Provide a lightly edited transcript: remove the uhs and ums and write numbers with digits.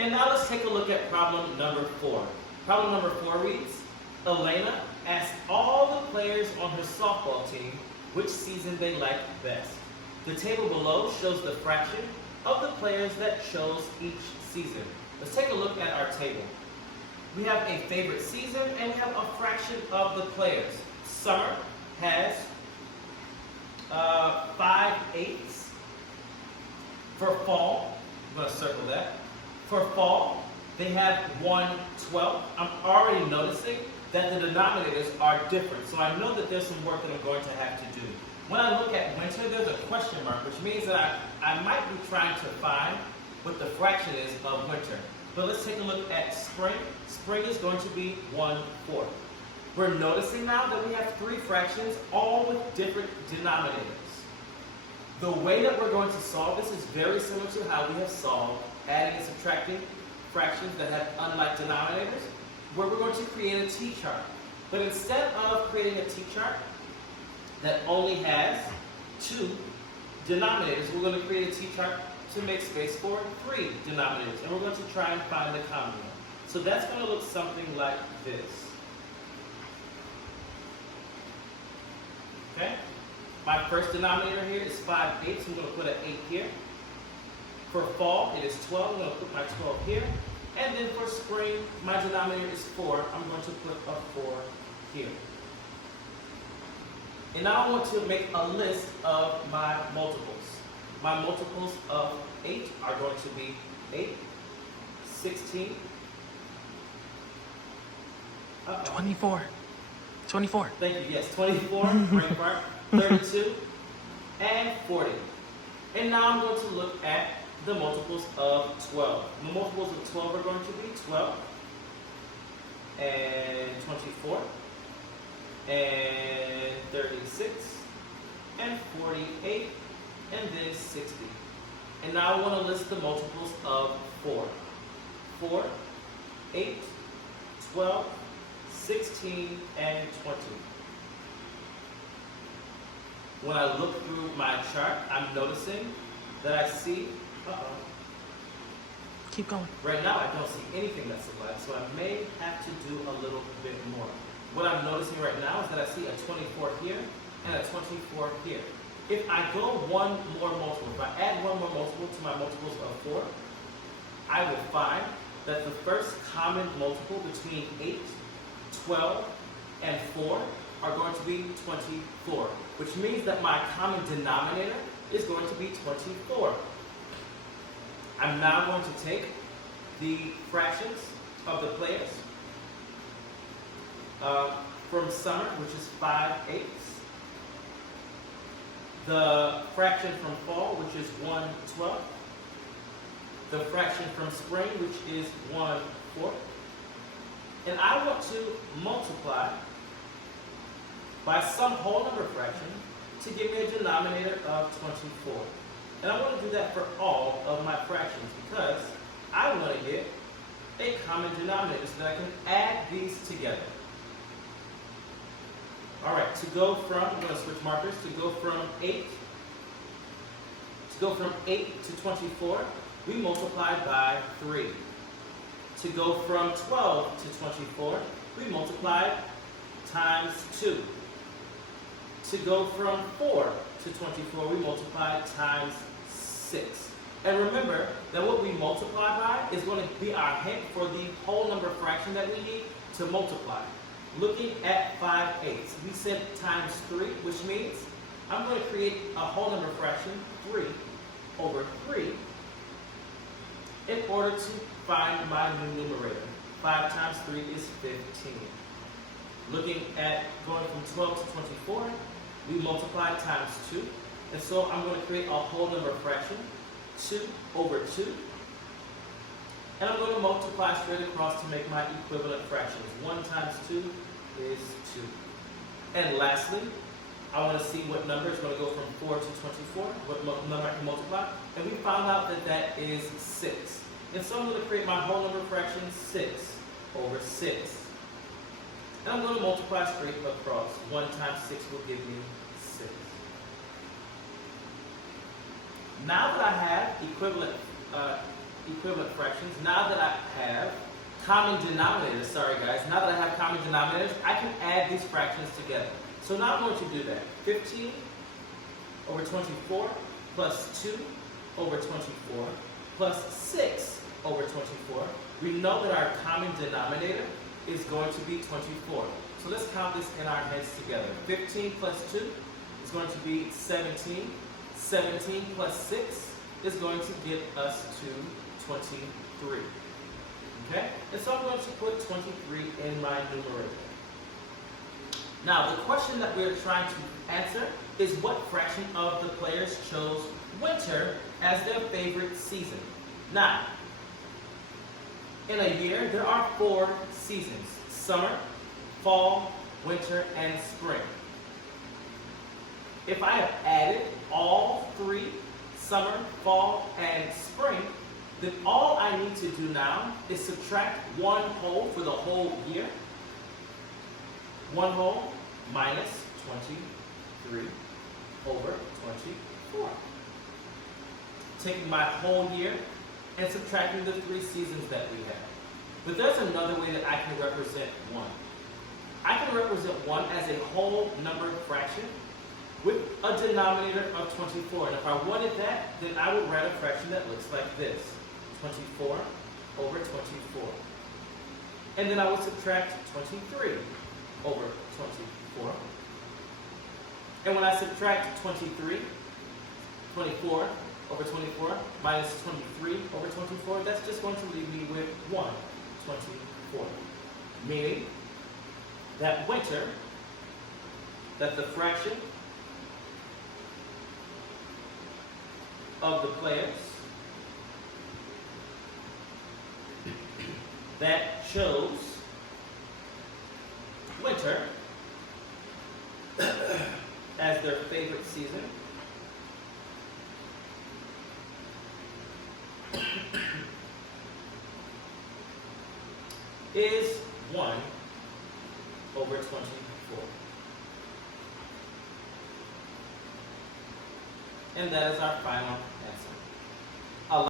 And now let's take a look at problem number 4. Problem number 4 reads, Elena asked all the players on her softball team which season they liked best. The table below shows the fraction of the players that chose each season. Let's take a look at our table. We have a favorite season and we have a fraction of the players. Summer has 5/8. For fall, I'm going to circle that. For fall, they have 1/12. I'm already noticing that the denominators are different, so I know that there's some work that I'm going to have to do. When I look at winter, there's a question mark, which means that I might be trying to find what the fraction is of winter. But let's take a look at spring. Spring is going to be 1/4. We're noticing now that we have 3 fractions, all with different denominators. The way that we're going to solve this is very similar to how we have solved adding and subtracting fractions that have unlike denominators, where we're going to create a t-chart. But instead of creating a t-chart that only has 2 denominators, we're going to create a t-chart to make space for 3 denominators. And we're going to try and find the common one. So that's going to look something like this. Okay? My first denominator here is 5/8, so I'm going to put an 8 here. For fall, it is 12. I'm going to put my 12 here. And then for spring, my denominator is 4. I'm going to put a 4 here. And now I want to make a list of my multiples. My multiples of 8 are going to be 8, 16, 24. 24. Thank you, yes, 24, right part, 32, and 40. And now I'm going to look at the multiples of 12. The multiples of 12 are going to be 12, and 24, and 36, and 48, and then 60. And now I want to list the multiples of 4. 4, 8, 12, 16, and 20. When I look through my chart, I'm noticing that I see, Keep going. right now I don't see anything that's alike, so I may have to do a little bit more. What I'm noticing right now is that I see a 24 here and a 24 here. If I go one more multiple, if I add one more multiple to my multiples of 4, I will find that the first common multiple between 8, 12, and 4 are going to be 24, which means that my common denominator is going to be 24. I'm now going to take the fractions of the players from summer, which is 5/8. The fraction from fall, which is 1/12. The fraction from spring, which is 1/4. And I want to multiply by some whole number fraction to give me a denominator of 24. And I want to do that for all of my fractions because I want to get a common denominator so that I can add these together. All right, to go from, I'm going to switch markers, to go from 8 to 24, we multiply by 3. To go from 12 to 24, we multiply times 2. To go from 4 to 24, we multiply times 6. And remember that what we multiply by is going to be our hint for the whole number fraction that we need to multiply. Looking at 5/8, we said times 3, which means I'm going to create a whole number fraction, 3 over 3, in order to find my new numerator. 5 times 3 is 15. Looking at going from 12 to 24, we multiply times 2. And so I'm going to create a whole number fraction, 2 over 2. And I'm going to multiply straight across to make my equivalent fractions. 1 times 2 is 2. And lastly, I want to see what number is going to go from 4 to 24, what number I can multiply. And we found out that that is 6. And so I'm going to create my whole number fraction, 6 over 6. And I'm going to multiply straight across. 1 times 6 will give me 6. Now that I have equivalent fractions, now that I have common denominators, sorry guys, now that I have common denominators, I can add these fractions together. So now I'm going to do that. 15 over 24 plus 2 over 24 plus 6 over 24. We know that our common denominator is going to be 24. So let's count this in our heads together. 15 plus 2 is going to be 17. 17 plus 6 is going to get us to 23. Okay? And so I'm going to put 23 in my numerator. Now, the question that we're trying to answer is what fraction of the players chose winter as their favorite season. Now, in a year, there are 4 seasons: summer, fall, winter, and spring. If I have added all 3, summer, fall, and spring, then all I need to do now is subtract 1 whole for the whole year. 1 whole minus 23 over 24. Taking my whole year and subtracting the 3 seasons that we have. But there's another way that I can represent 1. I can represent 1 as a whole number fraction with a denominator of 24. And if I wanted that, then I would write a fraction that looks like this: 24 over 24. And then I would subtract 23 over 24. And when I subtract 24 over 24 minus 23 over 24, that's just going to leave me with 24. Meaning that winter, that the fraction of the players that chose winter as their favorite season is 1 over 24. And that is our final